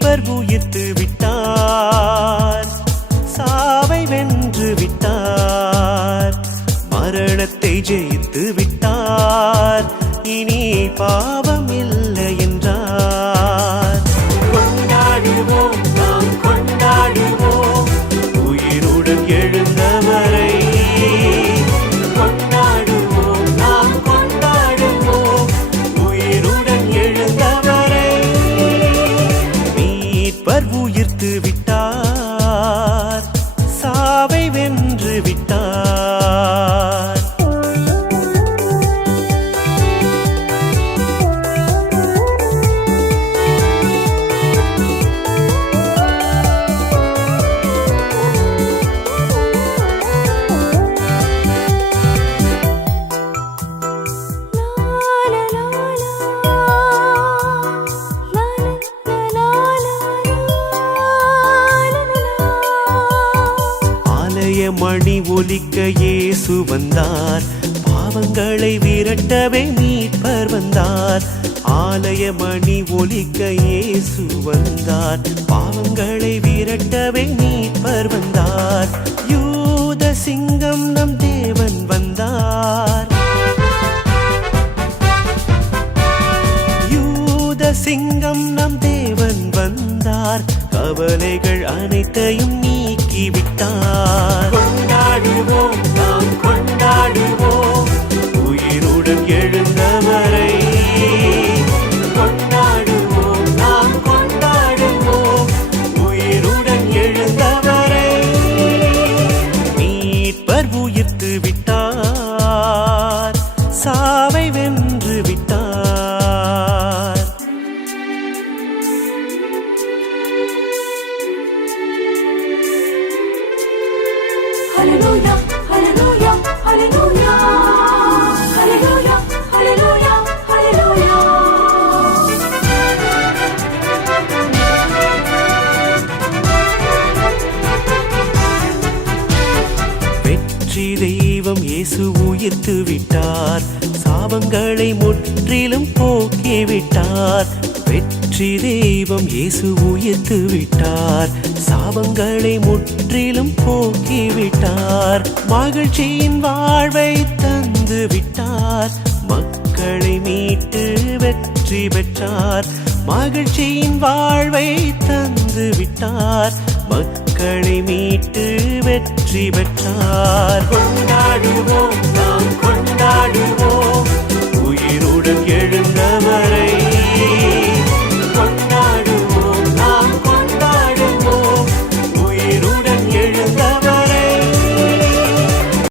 மீட்பர் உயிர்த்து விட்டார், சாவை வென்று விட்டார், மரணத்தை ஜெயித்து விட்டார், இனி பாவம் இல்லை என்றார். கொண்டாடுவோம், நாம் கொண்டாடுவோம் உயிருடன் எழுந்தவரை. கொண்டாடுவோம், நாம் கொண்டாடுவோம் உயிருடன் எழுந்தவரை. மீட்பர் உயிர்த்து விட்டார், சாவை வென்று விட்டார். மணி ஒலிக்க இயேசு வந்தார், பாவங்களை விரட்டவே மீட்பர் வந்தார். ஆலய மணி ஒலிக்க இயேசு வந்தார், பாவங்களை விரட்டவே மீட்பர் வந்தார். யூத சிங்கம் நம் தேவன் வந்தார், யூத சிங்கம் நம் தேவன் வந்தார், கவலைகள் அனைத்தையும் நீக்கிவிட்டார். கொண்டாடுவோம், நாம் கொண்டாடுவோம் உயிருடன் எழுந்தவரை. கொண்டாடுவோம், நாம் கொண்டாடுவோம் உயிருடன் எழுந்தவரை. மீட்பர் உயிர்த்து விட்டார், சாவை வென்று விட்டார். Hallelujah, hallelujah, hallelujah, hallelujah, hallelujah, hallelujah. வெற்றி தெய்வம் இயேசு உயிர்த்து விட்டார், சாபங்களை முற்றிலும் போக்கிவிட்டார். வெற்றி தெய்வம் இயேசு உயிர்த்து விட்டார், சாபங்களை முற்றிலும் போக்கிவிட்டார். மகிழ்ச்சியின் வாழ்வை தந்து விட்டார், மக்களை மீட்டு வெற்றி பெற்றார். மகிழ்ச்சியின் வாழ்வை தந்து விட்டார், மக்களை மீட்டு வெற்றி பெற்றார். கொண்டாடுவோம், நாம் கொண்டாடுவோம்